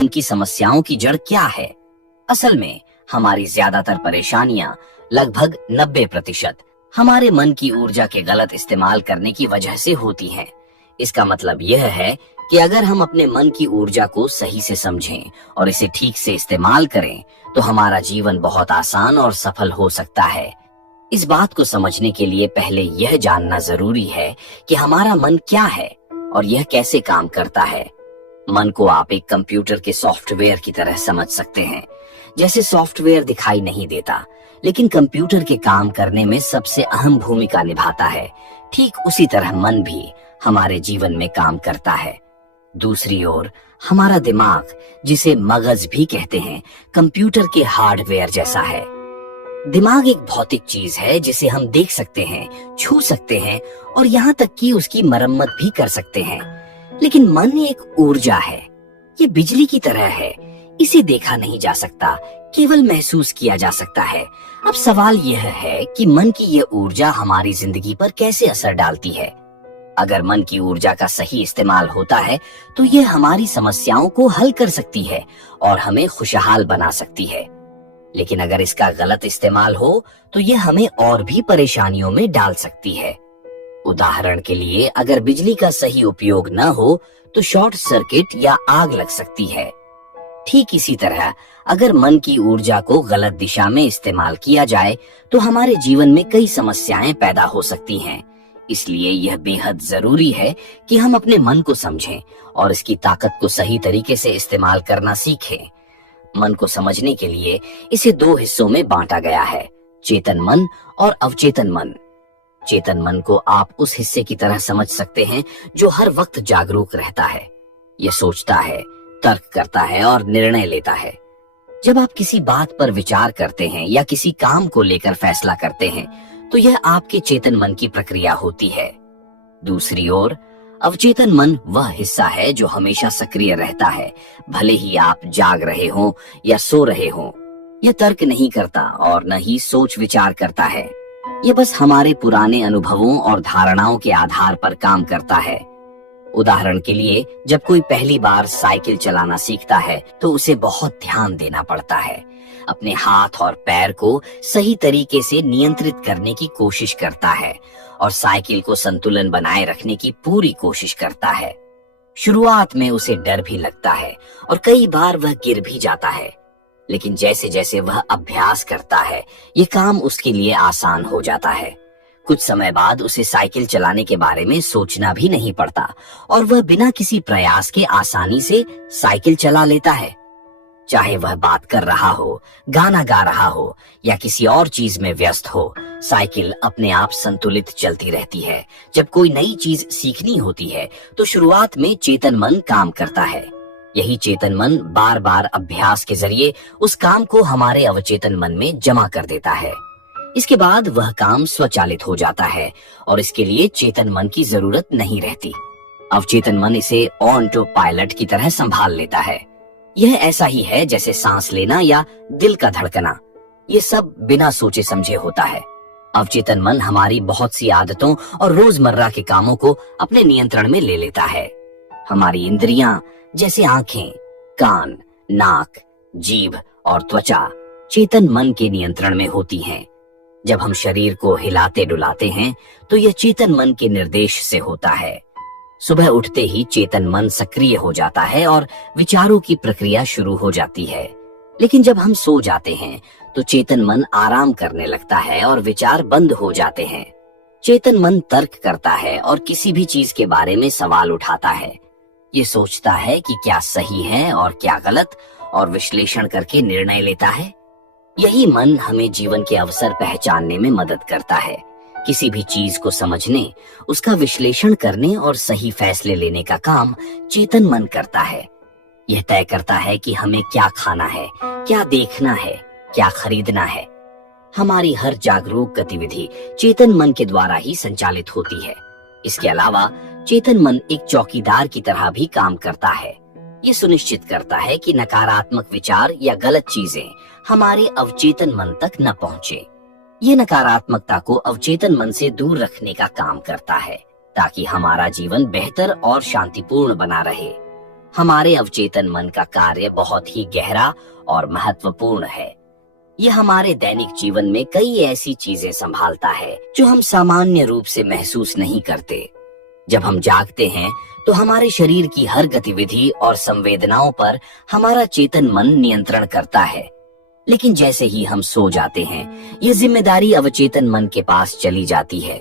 उनकी समस्याओं की जड़ क्या है। असल में हमारी ज्यादातर परेशानियां, लगभग 90%, हमारे मन की ऊर्जा के गलत इस्तेमाल करने की वजह से होती हैं। इसका मतलब यह है कि अगर हम अपने मन की ऊर्जा को सही से समझें और इसे ठीक से इस्तेमाल करें, तो हमारा जीवन बहुत आसान और सफल हो सकता है। इस बात को समझने के लिए पहले यह जानना जरूरी है कि हमारा मन क्या है और यह कैसे काम करता है। मन को आप एक कंप्यूटर के सॉफ्टवेयर की तरह समझ सकते हैं। जैसे सॉफ्टवेयर दिखाई नहीं देता, लेकिन कंप्यूटर के काम करने में सबसे अहम भूमिका निभाता है, ठीक उसी तरह मन भी हमारे जीवन में काम करता है। दूसरी ओर हमारा दिमाग, जिसे मगज भी कहते हैं, कंप्यूटर के हार्डवेयर जैसा है। दिमाग एक भौतिक चीज है जिसे हम देख सकते हैं, छू सकते हैं और यहाँ तक कि उसकी मरम्मत भी कर सकते हैं। लेकिन मन एक ऊर्जा है, ये बिजली की तरह है। इसे देखा नहीं जा सकता, केवल महसूस किया जा सकता है। अब सवाल यह है कि मन की यह ऊर्जा हमारी जिंदगी पर कैसे असर डालती है। अगर मन की ऊर्जा का सही इस्तेमाल होता है तो यह हमारी समस्याओं को हल कर सकती है और हमें खुशहाल बना सकती है। लेकिन अगर इसका गलत इस्तेमाल हो तो यह हमें और भी परेशानियों में डाल सकती है। उदाहरण के लिए, अगर बिजली का सही उपयोग न हो तो शॉर्ट सर्किट या आग लग सकती है। ठीक इसी तरह अगर मन की ऊर्जा को गलत दिशा में इस्तेमाल किया जाए तो हमारे जीवन में कई समस्याएं पैदा हो सकती हैं। इसलिए यह बेहद जरूरी है कि हम अपने मन को समझें और इसकी ताकत को सही तरीके से इस्तेमाल करना सीखें। मन को समझने के लिए इसे 2 हिस्सों में बांटा गया है, चेतन मन और अवचेतन मन। चेतन मन को आप उस हिस्से की तरह समझ सकते हैं जो हर वक्त जागरूक रहता है। यह सोचता है, तर्क करता है और निर्णय लेता है। जब आप किसी बात पर विचार करते हैं या किसी काम को लेकर फैसला करते हैं तो यह आपके चेतन मन की प्रक्रिया होती है। दूसरी ओर अवचेतन मन वह हिस्सा है जो हमेशा सक्रिय रहता है, भले ही आप जाग रहे हों या सो रहे हों। यह तर्क नहीं करता और न ही सोच विचार करता है। यह बस हमारे पुराने अनुभवों और धारणाओं के आधार पर काम करता है। उदाहरण के लिए, जब कोई पहली बार साइकिल चलाना सीखता है तो उसे बहुत ध्यान देना पड़ता है। अपने हाथ और पैर को सही तरीके से नियंत्रित करने की कोशिश करता है और साइकिल को संतुलन बनाए रखने की पूरी कोशिश करता है। शुरुआत में उसे डर भी लगता है और कई बार वह गिर भी जाता है, लेकिन जैसे जैसे वह अभ्यास करता है, ये काम उसके लिए आसान हो जाता है। कुछ समय बाद उसे साइकिल चलाने के बारे में सोचना भी नहीं पड़ता और वह बिना किसी प्रयास के आसानी से साइकिल चला लेता है। चाहे वह बात कर रहा हो, गाना गा रहा हो या किसी और चीज में व्यस्त हो, साइकिल अपने आप संतुलित चलती रहती है। जब कोई नई चीज सीखनी होती है तो शुरुआत में चेतन मन काम करता है। यही चेतन मन बार बार अभ्यास के जरिए उस काम को हमारे अवचेतन मन में जमा कर देता है। इसके बाद वह काम स्वचालित हो जाता है और इसके लिए चेतन मन की जरूरत नहीं रहती। अवचेतन मन इसे ऑटो पायलट की तरह संभाल लेता है। यह ऐसा ही है जैसे सांस लेना या दिल का धड़कना। ये सब बिना सोचे समझे होता है। अवचेतन मन हमारी बहुत सी आदतों और रोजमर्रा के कामों को अपने नियंत्रण में ले लेता है। हमारी इंद्रियां जैसे आंखें, कान, नाक, जीभ और त्वचा चेतन मन के नियंत्रण में होती हैं। जब हम शरीर को हिलाते डुलाते हैं तो यह चेतन मन के निर्देश से होता है। सुबह उठते ही चेतन मन सक्रिय हो जाता है और विचारों की प्रक्रिया शुरू हो जाती है। लेकिन जब हम सो जाते हैं तो चेतन मन आराम करने लगता है और विचार बंद हो जाते हैं। चेतन मन तर्क करता है और किसी भी चीज के बारे में सवाल उठाता है। ये सोचता है कि क्या सही है और क्या गलत, और विश्लेषण करके निर्णय लेता है। यही मन हमें जीवन के अवसर पहचानने में मदद करता है। किसी भी चीज को समझने, उसका विश्लेषण करने और सही फैसले लेने का काम चेतन मन करता है। यह तय करता है कि हमें क्या खाना है, क्या देखना है, क्या खरीदना है। हमारी हर जागरूक गतिविधि चेतन मन के द्वारा ही संचालित होती है। इसके अलावा चेतन मन एक चौकीदार की तरह भी काम करता है। ये सुनिश्चित करता है कि नकारात्मक विचार या गलत चीजें हमारे अवचेतन मन तक न पहुंचे। ये नकारात्मकता को अवचेतन मन से दूर रखने का काम करता है ताकि हमारा जीवन बेहतर और शांतिपूर्ण बना रहे। हमारे अवचेतन मन का कार्य बहुत ही गहरा और महत्वपूर्ण है। यह हमारे दैनिक जीवन में कई ऐसी चीजें संभालता है जो हम सामान्य रूप से महसूस नहीं करते। जब हम जागते हैं तो हमारे शरीर की हर गतिविधि और संवेदनाओं पर हमारा चेतन मन नियंत्रण करता है। लेकिन जैसे ही हम सो जाते हैं, यह जिम्मेदारी अवचेतन मन के पास चली जाती है।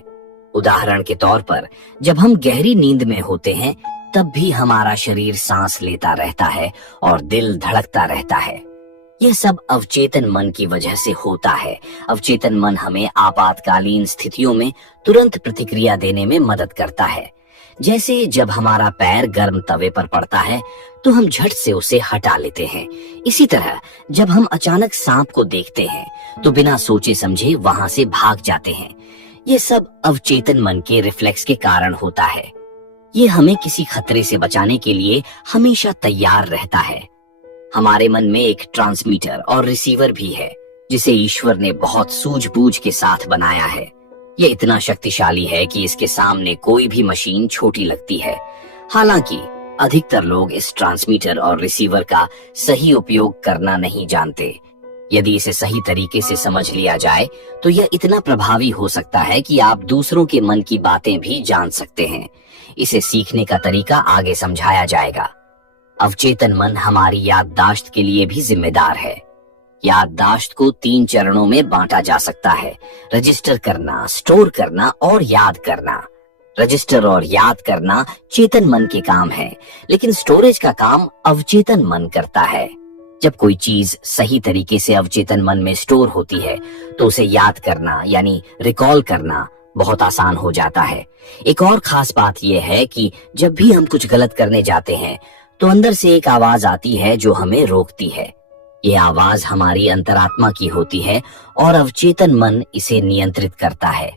उदाहरण के तौर पर, जब हम गहरी नींद में होते हैं, तब भी हमारा शरीर सांस लेता रहता है और दिल धड़कता रहता है। यह सब अवचेतन मन की वजह से होता है। अवचेतन मन हमें आपातकालीन स्थितियों में तुरंत प्रतिक्रिया देने में मदद करता है। जैसे जब हमारा पैर गर्म तवे पर पड़ता है तो हम झट से उसे हटा लेते हैं। इसी तरह जब हम अचानक सांप को देखते हैं तो बिना सोचे समझे वहां से भाग जाते हैं। ये सब अवचेतन मन के रिफ्लेक्स के कारण होता है। ये हमें किसी खतरे से बचाने के लिए हमेशा तैयार रहता है। हमारे मन में एक ट्रांसमीटर और रिसीवर भी है, जिसे ईश्वर ने बहुत सूझबूझ के साथ बनाया है। ये इतना शक्तिशाली है कि इसके सामने कोई भी मशीन छोटी लगती है। हालांकि अधिकतर लोग इस ट्रांसमीटर और रिसीवर का सही उपयोग करना नहीं जानते। यदि इसे सही तरीके से समझ लिया जाए तो यह इतना प्रभावी हो सकता है कि आप दूसरों के मन की बातें भी जान सकते हैं। इसे सीखने का तरीका आगे समझाया जाएगा। अवचेतन मन हमारी याददाश्त के लिए भी जिम्मेदार है। याददाश्त को 3 चरणों में बांटा जा सकता है: रजिस्टर करना, स्टोर करना और याद करना। रजिस्टर और याद करना चेतन मन के काम है, लेकिन स्टोरेज का काम अवचेतन मन करता है। जब कोई चीज सही तरीके से अवचेतन मन में स्टोर होती है तो उसे याद करना यानी रिकॉल करना बहुत आसान हो जाता है। एक और खास बात यह है कि जब भी हम कुछ गलत करने जाते हैं तो अंदर से एक आवाज आती है जो हमें रोकती है। ये आवाज हमारी अंतरात्मा की होती है और अवचेतन मन इसे नियंत्रित करता है।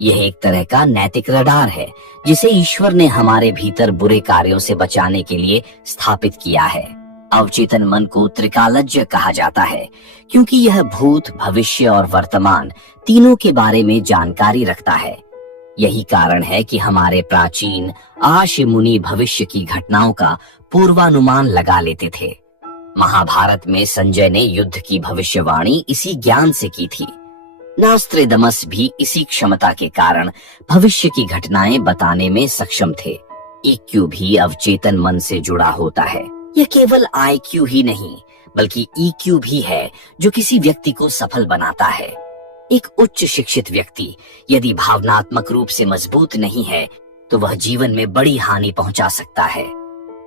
यह एक तरह का नैतिक रडार है जिसे ईश्वर ने हमारे भीतर बुरे कार्यों से बचाने के लिए स्थापित किया है। अवचेतन मन को त्रिकालज्ञ कहा जाता है क्योंकि यह भूत, भविष्य और वर्तमान तीनों के बारे में जानकारी रखता है। यही कारण है कि हमारे प्राचीन आर्ष मुनि भविष्य की घटनाओं का पूर्वानुमान लगा लेते थे। महाभारत में संजय ने युद्ध की भविष्यवाणी इसी ज्ञान से की थी। नास्त्रेदमस भी इसी क्षमता के कारण भविष्य की घटनाएं बताने में सक्षम थे। ईक्यू भी अवचेतन मन से जुड़ा होता है। यह केवल आईक्यू ही नहीं बल्कि ईक्यू भी है जो किसी व्यक्ति को सफल बनाता है। एक उच्च शिक्षित व्यक्ति यदि भावनात्मक रूप से मजबूत नहीं है तो वह जीवन में बड़ी हानि पहुंचा सकता है।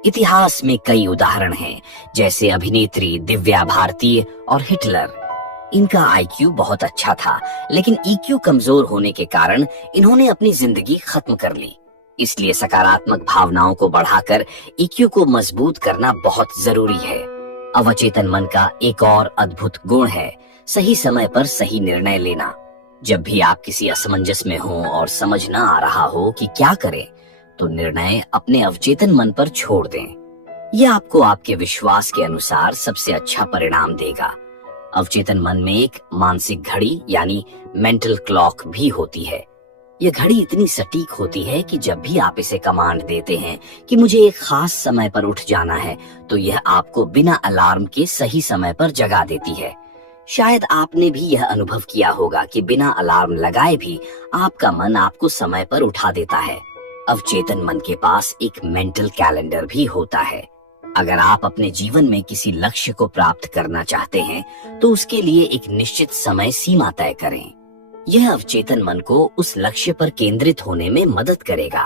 इतिहास में कई उदाहरण हैं, जैसे अभिनेत्री दिव्या भारती और हिटलर। इनका आईक्यू बहुत अच्छा था, लेकिन ईक्यू कमजोर होने के कारण इन्होंने अपनी जिंदगी खत्म कर ली। इसलिए सकारात्मक भावनाओं को बढ़ाकर ईक्यू को मजबूत करना बहुत जरूरी है। अवचेतन मन का एक और अद्भुत गुण है सही समय पर सही निर्णय लेना। जब भी आप किसी असमंजस में हो और समझ न आ रहा हो कि क्या करें, तो निर्णय अपने अवचेतन मन पर छोड़ दें। यह आपको आपके विश्वास के अनुसार सबसे अच्छा परिणाम देगा। अवचेतन मन में एक मानसिक घड़ी यानी मेंटल क्लॉक भी होती है। यह घड़ी इतनी सटीक होती है कि जब भी आप इसे कमांड देते हैं कि मुझे एक खास समय पर उठ जाना है, तो यह आपको बिना अलार्म के सही समय पर जगा देती है। शायद आपने भी यह अनुभव किया होगा कि बिना अलार्म लगाए भी आपका मन आपको समय पर उठा देता है। अवचेतन मन के पास एक मेंटल कैलेंडर भी होता है। अगर आप अपने जीवन में किसी लक्ष्य को प्राप्त करना चाहते हैं तो उसके लिए एक निश्चित समय सीमा तय करें। यह अवचेतन मन को उस लक्ष्य पर केंद्रित होने में मदद करेगा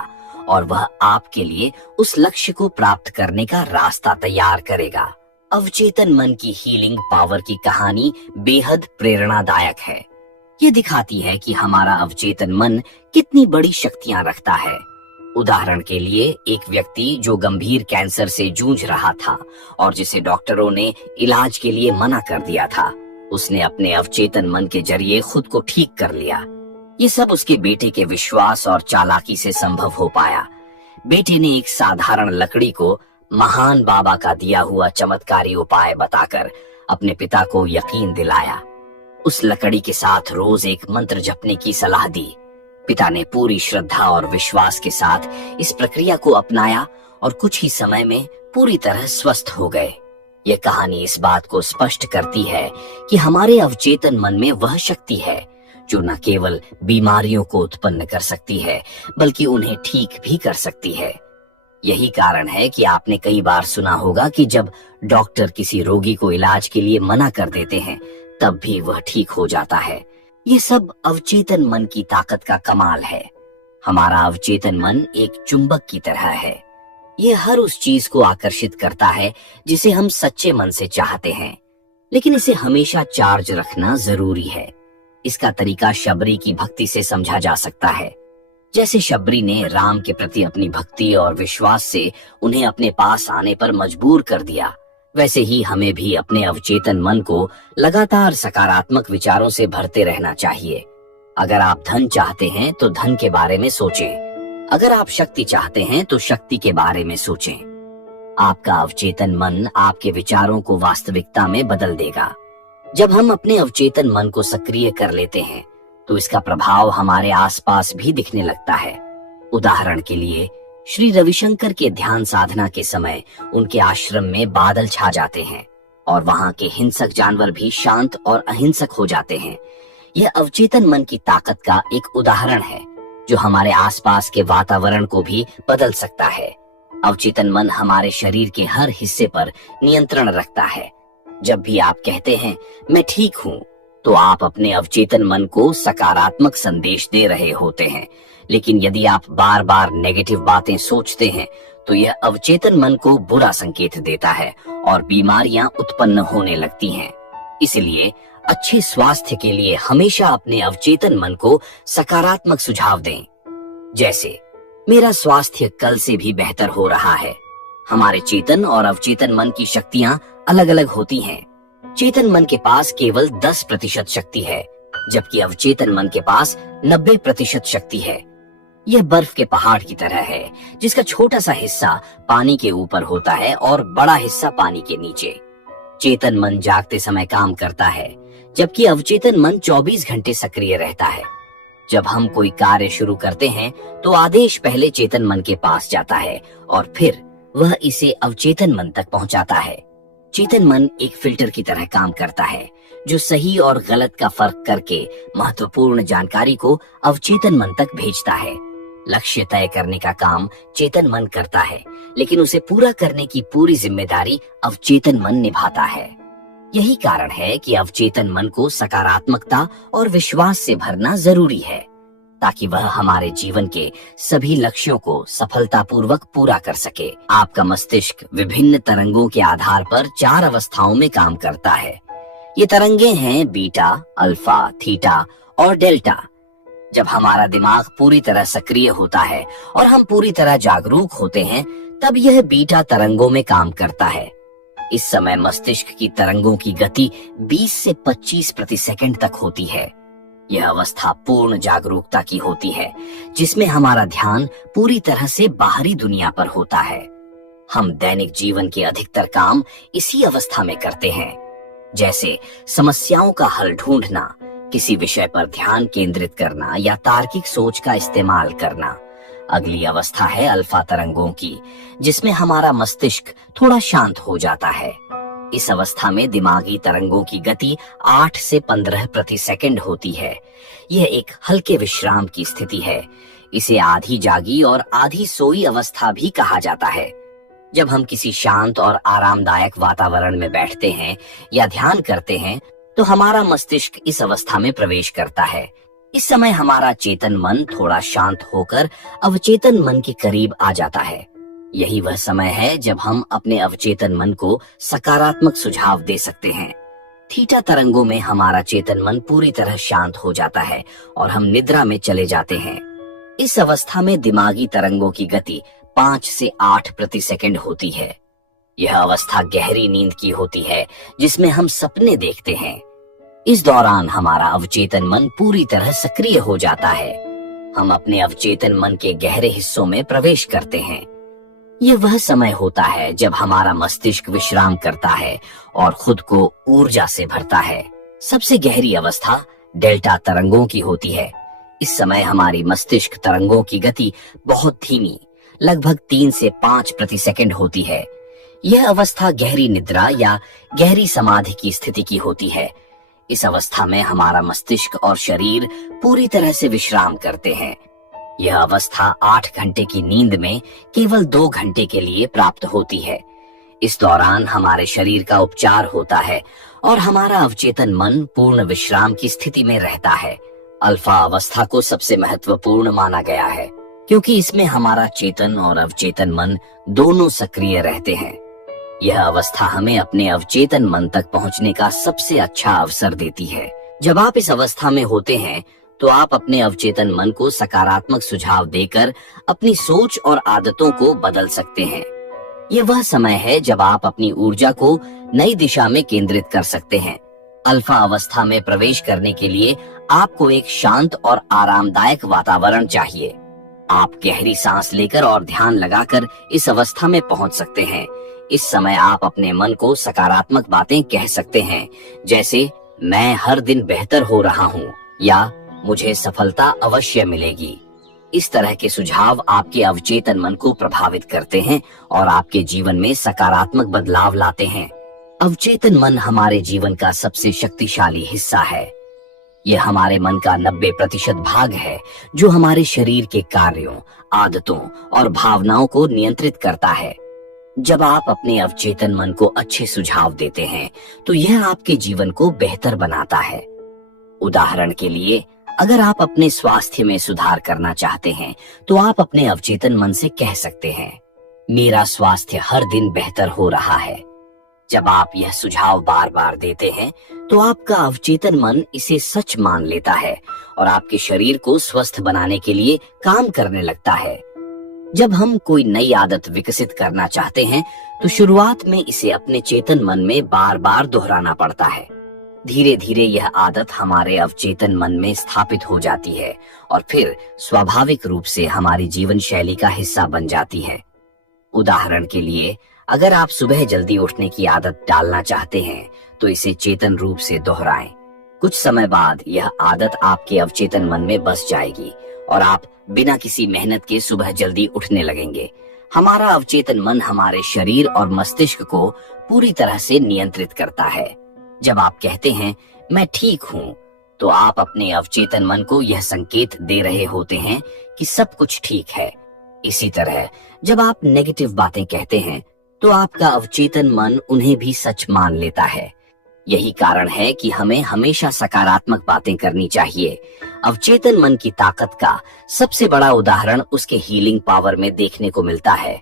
और वह आपके लिए उस लक्ष्य को प्राप्त करने का रास्ता तैयार करेगा। अवचेतन मन की हीलिंग पावर की कहानी बेहद प्रेरणादायक है। यह दिखाती है कि हमारा अवचेतन मन कितनी बड़ी शक्तियां रखता है। उदाहरण के लिए, एक व्यक्ति जो गंभीर कैंसर से जूझ रहा था और जिसे डॉक्टरों ने इलाज के लिए मना कर दिया था, उसने अपने अवचेतन मन के जरिए खुद को ठीक कर लिया। ये सब उसके बेटे के विश्वास और चालाकी से संभव हो पाया। बेटे ने एक साधारण लकड़ी को महान बाबा का दिया हुआ चमत्कारी उपाय बताकर अपने पिता को यकीन दिलाया। उस लकड़ी के साथ रोज एक मंत्र जपने की सलाह दी। पिता ने पूरी श्रद्धा और विश्वास के साथ इस प्रक्रिया को अपनाया और कुछ ही समय में पूरी तरह स्वस्थ हो गए। यह कहानी इस बात को स्पष्ट करती है कि हमारे अवचेतन मन में वह शक्ति है जो न केवल बीमारियों को उत्पन्न कर सकती है बल्कि उन्हें ठीक भी कर सकती है। यही कारण है कि आपने कई बार सुना होगा कि जब डॉक्टर किसी रोगी को इलाज के लिए मना कर देते हैं तब भी वह ठीक हो जाता है। ये सब अवचेतन मन की ताकत का कमाल है। हमारा अवचेतन मन एक चुंबक की तरह है। ये हर उस चीज को आकर्षित करता है जिसे हम सच्चे मन से चाहते हैं, लेकिन इसे हमेशा चार्ज रखना जरूरी है। इसका तरीका शबरी की भक्ति से समझा जा सकता है। जैसे शबरी ने राम के प्रति अपनी भक्ति और विश्वास से उन्हें अपने पास आने पर मजबूर कर दिया, वैसे ही हमें भी अपने अवचेतन मन को लगातार सकारात्मक विचारों से भरते रहना चाहिए। अगर आप धन चाहते हैं तो धन के बारे में सोचें। अगर आप शक्ति चाहते हैं तो शक्ति के बारे में सोचें। आपका अवचेतन मन आपके विचारों को वास्तविकता में बदल देगा। जब हम अपने अवचेतन मन को सक्रिय कर लेते हैं तो इसका प्रभाव हमारे आसपास भी दिखने लगता है। उदाहरण के लिए, श्री रविशंकर के ध्यान साधना के समय उनके आश्रम में बादल छा जाते हैं और वहां के हिंसक जानवर भी शांत और अहिंसक हो जाते हैं। यह अवचेतन मन की ताकत का एक उदाहरण है जो हमारे आसपास के वातावरण को भी बदल सकता है। अवचेतन मन हमारे शरीर के हर हिस्से पर नियंत्रण रखता है। जब भी आप कहते हैं मैं ठीक हूँ, तो आप अपने अवचेतन मन को सकारात्मक संदेश दे रहे होते हैं। लेकिन यदि आप बार बार नेगेटिव बातें सोचते हैं तो यह अवचेतन मन को बुरा संकेत देता है और बीमारियां उत्पन्न होने लगती हैं। इसलिए अच्छे स्वास्थ्य के लिए हमेशा अपने अवचेतन मन को सकारात्मक सुझाव दें। जैसे, मेरा स्वास्थ्य कल से भी बेहतर हो रहा है। हमारे चेतन और अवचेतन मन की शक्तियां अलग अलग होती हैं। चेतन मन के पास केवल 10% शक्ति है, जबकि अवचेतन मन के पास 90% शक्ति है। यह बर्फ के पहाड़ की तरह है, जिसका छोटा सा हिस्सा पानी के ऊपर होता है और बड़ा हिस्सा पानी के नीचे। चेतन मन जागते समय काम करता है, जबकि अवचेतन मन 24 घंटे सक्रिय रहता है। जब हम कोई कार्य शुरू करते हैं तो आदेश पहले चेतन मन के पास जाता है और फिर वह इसे अवचेतन मन तक पहुंचाता है। चेतन मन एक फिल्टर की तरह काम करता है जो सही और गलत का फर्क करके महत्वपूर्ण जानकारी को अवचेतन मन तक भेजता है। लक्ष्य तय करने का काम चेतन मन करता है, लेकिन उसे पूरा करने की पूरी जिम्मेदारी अवचेतन मन निभाता है। यही कारण है कि अवचेतन मन को सकारात्मकता और विश्वास से भरना जरूरी है, ताकि वह हमारे जीवन के सभी लक्ष्यों को सफलतापूर्वक पूरा कर सके। आपका मस्तिष्क विभिन्न तरंगों के आधार पर 4 अवस्थाओं में काम करता है। ये तरंगे हैं बीटा, अल्फा, थीटा और डेल्टा। जब हमारा दिमाग पूरी तरह सक्रिय होता है और हम पूरी तरह जागरूक होते हैं, तब यह बीटा तरंगों में काम करता है। इस समय मस्तिष्क की तरंगों की गति 20 से 25 प्रति सेकंड तक होती है। यह अवस्था पूर्ण जागरूकता की होती है, जिसमें हमारा ध्यान पूरी तरह से बाहरी दुनिया पर होता है। हम दैनिक जीवन के अधिकतर काम इसी अवस्था में करते हैं, जैसे समस्याओं का हल ढूंढना, किसी विषय पर ध्यान केंद्रित करना या तार्किक सोच का इस्तेमाल करना। अगली अवस्था है अल्फा तरंगों की, जिसमें हमारा मस्तिष्क थोड़ा शांत हो जाता है। इस अवस्था में दिमागी तरंगों की गति 8 से 15 प्रति सेकंड होती है। यह एक हल्के विश्राम की स्थिति है। इसे आधी जागी और आधी सोई अवस्था भी कहा जाता है। जब हम किसी शांत और आरामदायक वातावरण में बैठते हैं या ध्यान करते हैं, तो हमारा मस्तिष्क इस अवस्था में प्रवेश करता है। इस समय हमारा चेतन मन थोड़ा शांत होकर अवचेतन मन के करीब आ जाता है। यही वह समय है जब हम अपने अवचेतन मन को सकारात्मक सुझाव दे सकते हैं। थीटा तरंगों में हमारा चेतन मन पूरी तरह शांत हो जाता है और हम निद्रा में चले जाते हैं। इस अवस्था में दिमागी तरंगों की गति 5 से 8 प्रति सेकंड होती है। यह अवस्था गहरी नींद की होती है, जिसमें हम सपने देखते हैं। इस दौरान हमारा अवचेतन मन पूरी तरह सक्रिय हो जाता है। हम अपने अवचेतन मन के गहरे हिस्सों में प्रवेश करते हैं। यह वह समय होता है जब हमारा मस्तिष्क विश्राम करता है और खुद को ऊर्जा से भरता है। सबसे गहरी अवस्था डेल्टा तरंगों की होती है। इस समय हमारी मस्तिष्क तरंगों की गति बहुत धीमी, लगभग 3 से 5 प्रति सेकंड होती है। यह अवस्था गहरी निद्रा या गहरी समाधि की स्थिति की होती है। इस अवस्था में हमारा मस्तिष्क और शरीर पूरी तरह से विश्राम करते हैं। यह अवस्था 8 घंटे की नींद में केवल 2 घंटे के लिए प्राप्त होती है। इस दौरान हमारे शरीर का उपचार होता है और हमारा अवचेतन मन पूर्ण विश्राम की स्थिति में रहता है। अल्फा अवस्था को सबसे महत्वपूर्ण माना गया है क्योंकि इसमें हमारा चेतन और अवचेतन मन दोनों सक्रिय रहते हैं। यह अवस्था हमें अपने अवचेतन मन तक पहुंचने का सबसे अच्छा अवसर देती है। जब आप इस अवस्था में होते हैं तो आप अपने अवचेतन मन को सकारात्मक सुझाव देकर अपनी सोच और आदतों को बदल सकते हैं। यह वह समय है जब आप अपनी ऊर्जा को नई दिशा में केंद्रित कर सकते हैं। अल्फा अवस्था में प्रवेश करने के लिए आपको एक शांत और आरामदायक वातावरण चाहिए। आप गहरी सांस लेकर और ध्यान लगाकर इस अवस्था में पहुंच सकते हैं। इस समय आप अपने मन को सकारात्मक बातें कह सकते हैं, जैसे मैं हर दिन बेहतर हो रहा हूँ या मुझे सफलता अवश्य मिलेगी। इस तरह के सुझाव आपके अवचेतन मन को प्रभावित करते हैं और आपके जीवन में सकारात्मक बदलाव लाते हैं। अवचेतन मन हमारे जीवन का सबसे शक्तिशाली हिस्सा है। यह हमारे मन का 90% भाग है जो हमारे शरीर के कार्यों, आदतों और भावनाओं को नियंत्रित करता है। जब आप अपने अवचेतन मन को अच्छे सुझाव देते हैं तो यह आपके जीवन को बेहतर बनाता है। उदाहरण के लिए, अगर आप अपने स्वास्थ्य में सुधार करना चाहते हैं तो आप अपने अवचेतन मन से कह सकते हैं, मेरा स्वास्थ्य हर दिन बेहतर हो रहा है। जब आप यह सुझाव बार बार देते हैं तो आपका अवचेतन मन इसे सच मान लेता है और आपके शरीर को स्वस्थ बनाने के लिए काम करने लगता है। जब हम कोई नई आदत विकसित करना चाहते हैं तो शुरुआत में इसे अपने चेतन मन में बार बार दोहराना पड़ता है। धीरे धीरे यह आदत हमारे अवचेतन मन में स्थापित हो जाती है और फिर स्वाभाविक रूप से हमारी जीवन शैली का हिस्सा बन जाती है। उदाहरण के लिए, अगर आप सुबह जल्दी उठने की आदत डालना चाहते हैं तो इसे चेतन रूप से दोहराएं। कुछ समय बाद यह आदत आपके अवचेतन मन में बस जाएगी और आप बिना किसी मेहनत के सुबह जल्दी उठने लगेंगे। हमारा अवचेतन मन हमारे शरीर और मस्तिष्क को पूरी तरह से नियंत्रित करता है। जब आप कहते हैं मैं ठीक हूँ, तो आप अपने अवचेतन मन को यह संकेत दे रहे होते हैं कि सब कुछ ठीक है। इसी तरह जब आप नेगेटिव बातें कहते हैं तो आपका अवचेतन मन उन्हें भी सच मान लेता है। यही कारण है कि हमें हमेशा सकारात्मक बातें करनी चाहिए। अवचेतन मन की ताकत का सबसे बड़ा उदाहरण उसके हीलिंग पावर में देखने को मिलता है।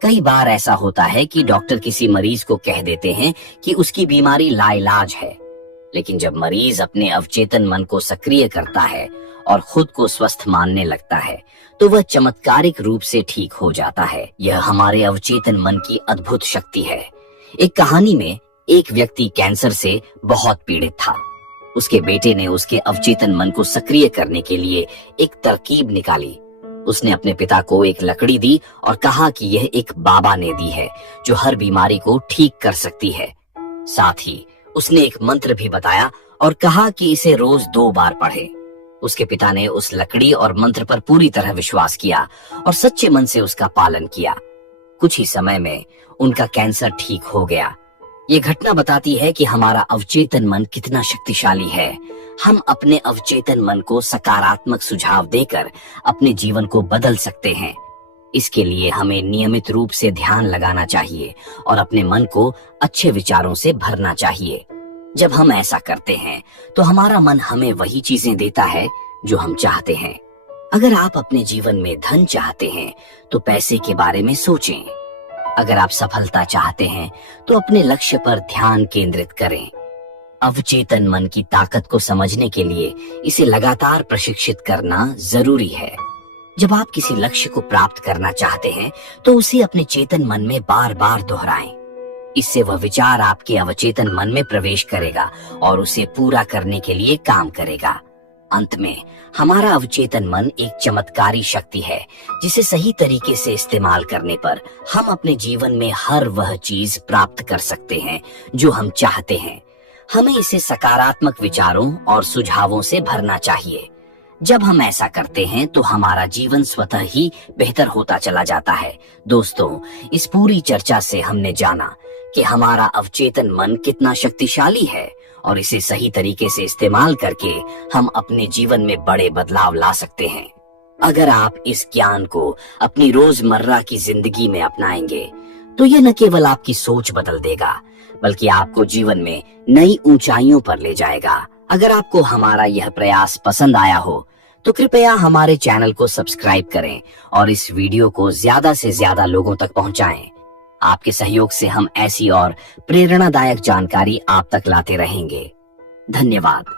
कई बार ऐसा होता है कि डॉक्टर किसी मरीज को कह देते हैं कि उसकी बीमारी लाइलाज है, लेकिन जब मरीज अपने अवचेतन मन को सक्रिय करता है और खुद को स्वस्थ मानने लगता है तो वह चमत्कारिक रूप से ठीक हो जाता है। यह हमारे अवचेतन मन की अद्भुत शक्ति है। एक कहानी में एक व्यक्ति कैंसर से बहुत पीड़ित था। उसके बेटे ने उसके अवचेतन मन को सक्रिय करने के लिए एक तरकीब निकाली। उसने अपने पिता को एक लकड़ी दी और कहा कि यह एक बाबा ने दी है जो हर बीमारी को ठीक कर सकती है। साथ ही उसने एक मंत्र भी बताया और कहा कि इसे रोज 2 बार पढ़े। उसके पिता ने उस लकड़ी और मंत्र पर पूरी तरह विश्वास किया और सच्चे मन से उसका पालन किया। कुछ ही समय में उनका कैंसर ठीक हो गया। ये घटना बताती है कि हमारा अवचेतन मन कितना शक्तिशाली है। हम अपने अवचेतन मन को सकारात्मक सुझाव देकर अपने जीवन को बदल सकते हैं। इसके लिए हमें नियमित रूप से ध्यान लगाना चाहिए और अपने मन को अच्छे विचारों से भरना चाहिए। जब हम ऐसा करते हैं तो हमारा मन हमें वही चीजें देता है जो हम चाहते हैं। अगर आप अपने जीवन में धन चाहते हैं तो पैसे के बारे में सोचें। अगर आप सफलता चाहते हैं तो अपने लक्ष्य पर ध्यान केंद्रित करें। अवचेतन मन की ताकत को समझने के लिए इसे लगातार प्रशिक्षित करना जरूरी है। जब आप किसी लक्ष्य को प्राप्त करना चाहते हैं तो उसे अपने चेतन मन में बार बार दोहराएं। इससे वह विचार आपके अवचेतन मन में प्रवेश करेगा और उसे पूरा करने के लिए काम करेगा। अंत में हमारा अवचेतन मन एक चमत्कारी शक्ति है जिसे सही तरीके से इस्तेमाल करने पर हम अपने जीवन में हर वह चीज प्राप्त कर सकते हैं जो हम चाहते हैं। हमें इसे सकारात्मक विचारों और सुझावों से भरना चाहिए। जब हम ऐसा करते हैं तो हमारा जीवन स्वतः ही बेहतर होता चला जाता है। दोस्तों, इस पूरी चर्चा से हमने जाना कि हमारा अवचेतन मन कितना शक्तिशाली है और इसे सही तरीके से इस्तेमाल करके हम अपने जीवन में बड़े बदलाव ला सकते हैं। अगर आप इस ज्ञान को अपनी रोजमर्रा की जिंदगी में अपनाएंगे तो यह न केवल आपकी सोच बदल देगा बल्कि आपको जीवन में नई ऊंचाइयों पर ले जाएगा। अगर आपको हमारा यह प्रयास पसंद आया हो तो कृपया हमारे चैनल को सब्सक्राइब करें और इस वीडियो को ज्यादा से ज्यादा लोगों तक पहुंचाएं। आपके सहयोग से हम ऐसी और प्रेरणादायक जानकारी आप तक लाते रहेंगे। धन्यवाद।